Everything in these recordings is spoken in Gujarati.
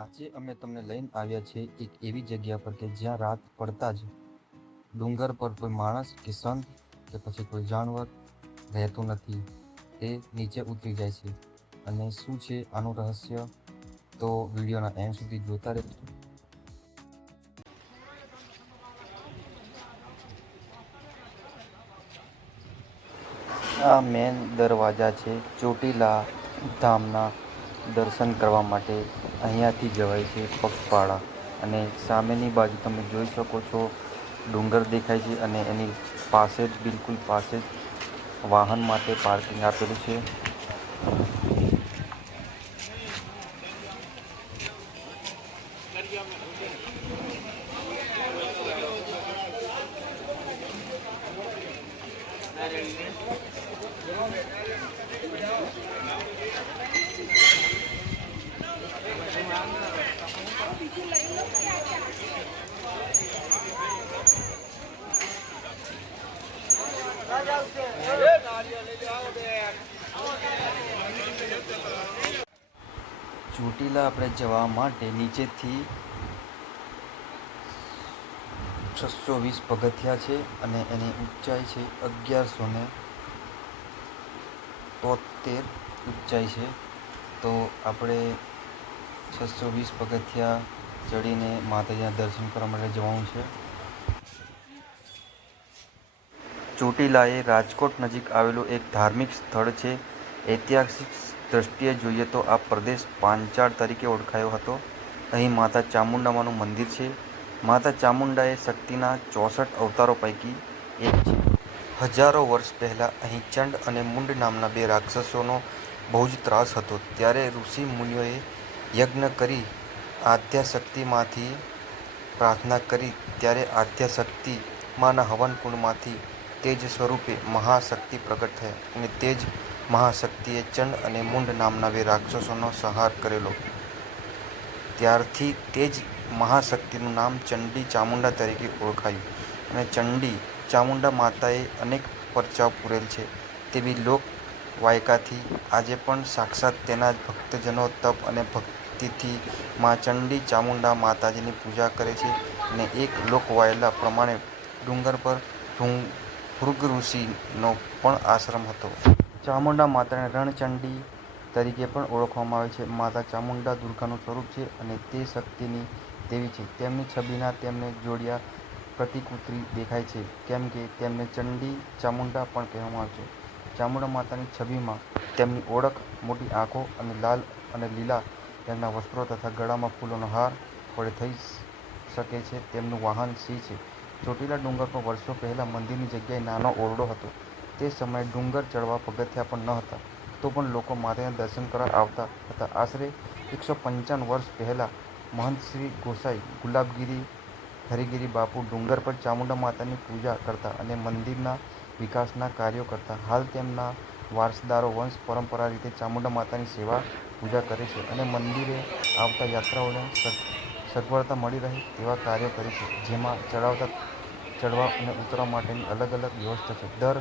આજે અમે તમને લઈને આવ્યા છીએ એક એવી જગ્યા પર કે જ્યાં રાત પડતા જ ડુંગર પર કોઈ માણસ કે સંત કે પછી કોઈ જાનવર રહેતું નથી, તે નીચે ઉતરી જાય છે. અને શું છે આનું રહસ્ય, તો વિડીયોના એન્ડ સુધી જોતા રહેજો. આ મેન દરવાજા છે ચોટીલા ધામના. દર્શન કરવા માટે અહીંયાથી જવાય છે પગપાળા. અને સામેની બાજુ તમે જોઈ શકો છો, ડુંગર દેખાય છે અને એની પાસે જ બિલકુલ પાસે જ વાહન માટે પાર્કિંગ આપેલું છે. ચોટીલા આપણે જવા માટે નીચેથી 620 પગથિયા છે અને એની ઊંચાઈ છે 1173 ઊંચાઈ છે. તો આપણે 620 પગથિયા ચડીને માતાજીના દર્શન કરવા માટે જવાનું છે. ચોટીલા એ રાજકોટ નજીક આવેલું એક ધાર્મિક સ્થળ છે. ઐતિહાસિક દ્રષ્ટિએ જોઈએ તો આ પ્રદેશ પાંચાળ તરીકે ઓળખાયો હતો. અહીં માતા ચામુંડામાનું મંદિર છે. માતા ચામુંડા એ શક્તિના 64 અવતારો પૈકી એક છે. હજારો વર્ષ પહેલાં અહીં ચંડ અને મુંડ નામના બે રાક્ષસોનો બહુ જ ત્રાસ હતો. ત્યારે ઋષિ મુનિઓએ યજ્ઞ કરી આદ્યાશક્તિમાંથી પ્રાર્થના કરી. ત્યારે આદ્યાશક્તિ માના હવન કુંડમાંથી તેજ સ્વરૂપે મહાશક્તિ પ્રગટ થયા અને તે જ મહાશક્તિએ ચંડ અને મુંડ નામના બે રાક્ષસોનો સંહાર કરેલો. ત્યારથી તે જ મહાશક્તિનું નામ ચંડી ચામુંડા તરીકે ઓળખાયું. અને ચંડી ચામુંડા માતાએ અનેક પરચાઓ પૂરેલ છે તેવી લોક વાયકાથી આજે પણ સાક્ષાત તેના જ ભક્તજનો તપ અને ભક્તિથી મા ચંડી ચામુંડા માતાજીની પૂજા કરે છે. અને એક લોકવાયલા પ્રમાણે ડુંગર પર ભૃગ ઋષિનો પણ આશ્રમ હતો. ચામુંડા માતાને રણચંડી તરીકે પણ ઓળખવામાં આવે છે. માતા ચામુંડા દુર્ગાનું સ્વરૂપ છે અને તે શક્તિની દેવી છે. તેમની છબીના તેમને જોડિયા પ્રતિકૃતિ દેખાય છે, કેમ કે તેમને ચંડી ચામુંડા પણ કહેવામાં આવે છે. ચામુંડા માતાની છબીમાં તેમની ઓળખ મોટી આંખો અને લાલ અને લીલા રંગના વસ્ત્રો તથા ગળામાં ફૂલોનો હાર વડે થઈ શકે છે. તેમનું વાહન સિંહ છે. ચોટીલા ડુંગર પર વર્ષો પહેલાં મંદિરની જગ્યાએ નાનો ઓરડો હતો. તે સમયે ડુંગર ચડવા પગથિયા પણ ન હતા, તો પણ લોકો માતાજીના દર્શન કરવા આવતા હતા. આશરે 155 વર્ષ પહેલાં મહંત શ્રી ગોસાઈ ગુલાબગીરી હરિગીરી બાપુ ડુંગર પર ચામુંડા માતાની પૂજા કરતા અને મંદિરના વિકાસના કાર્યો કરતા. હાલ તેમના વારસદારો વંશ પરંપરા રીતે ચામુંડા માતાની સેવા પૂજા કરે છે અને મંદિરે આવતા યાત્રાળુઓને સગવડતા મળી રહે તેવા કાર્યો કરે છે, જેમાં ચડવા અને ઉતરવા માટેની અલગ અલગ વ્યવસ્થા છે. દર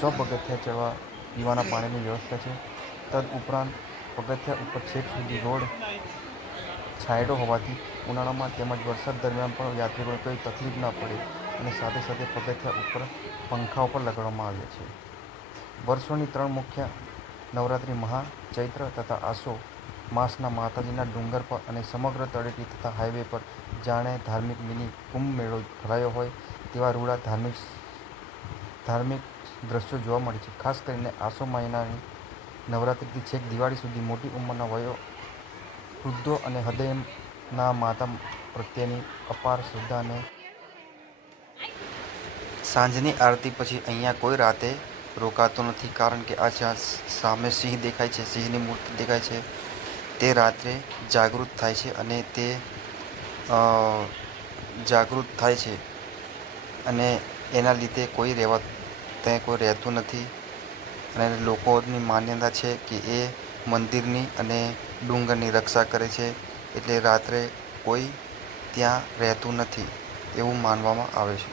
100 પગથિયા ચડવા પીવાના પાણીની વ્યવસ્થા છે. તદઉપરાંત પગથિયા ઉપર છેક સુધી રોડ છાંયડો હોવાથી ઉનાળામાં તેમજ વરસાદ દરમિયાન પણ યાત્રિકોને કોઈ તકલીફ ન પડે અને સાથે સાથે પગથિયા ઉપર પંખાઓ પણ લગાડવામાં આવ્યા છે. વર્ષોની 3 મુખ્ય નવરાત્રિ મહા, ચૈત્ર તથા આસો માસના માતાજીના ડુંગર પર અને સમગ્ર તળેટી તથા હાઈવે પર જાણે ધાર્મિક મિની કુંભ મેળો ભરાયો હોય તેવા રૂડા ધાર્મિક દ્રશ્યો જોવા મળે છે. ખાસ કરીને આસો મહિનાની નવરાત્રિથી છેક દિવાળી સુધી મોટી ઉંમરના વૃદ્ધો અને હૃદયના માતા પ્રત્યેની અપાર શ્રદ્ધા અને સાંજની આરતી પછી અહીંયા કોઈ રાતે રોકાતું નથી, કારણ કે આ જ્યાં સામે સિંહ દેખાય છે, સિંહની મૂર્તિ દેખાય છે, તે રાત્રે જાગૃત થાય છે અને તે જાગૃત થાય છે અને એના લીધે ત્યાં કોઈ રહેતું નથી. અને લોકોની માન્યતા છે કે એ મંદિરની અને ડુંગરની રક્ષા કરે છે, એટલે રાત્રે કોઈ ત્યાં રહેતું નથી એવું માનવામાં આવે છે.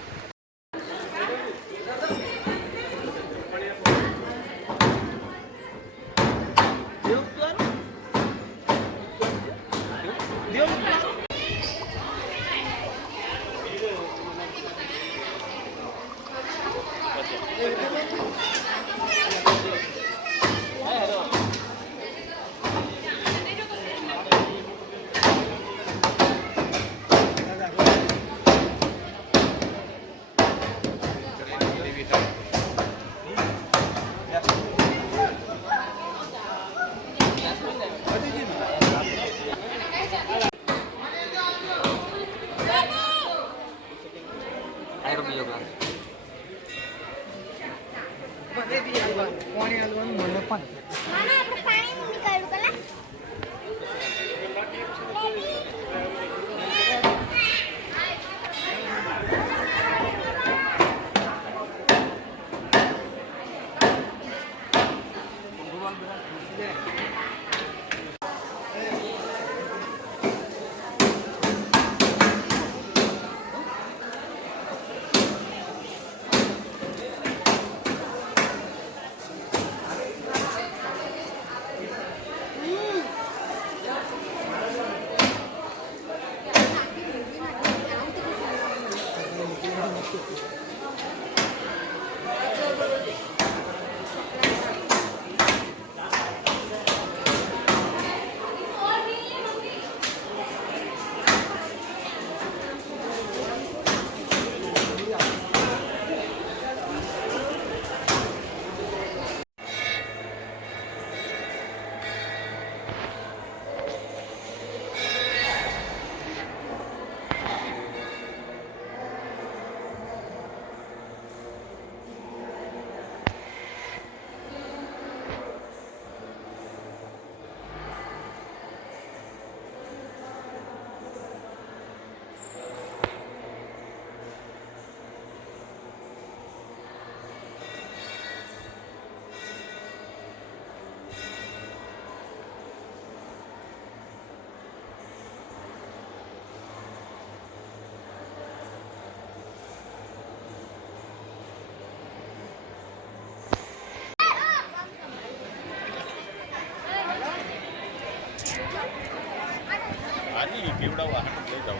आणि केवढा वाहन लय जाऊ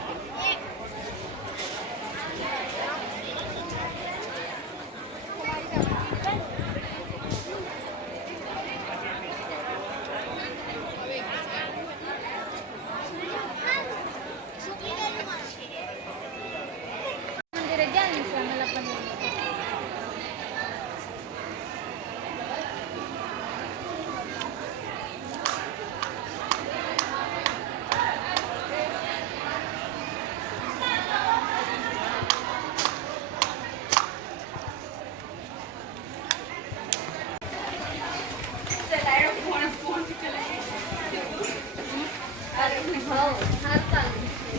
मंदिरात द्या ना मला पण. हो, हा चालेल.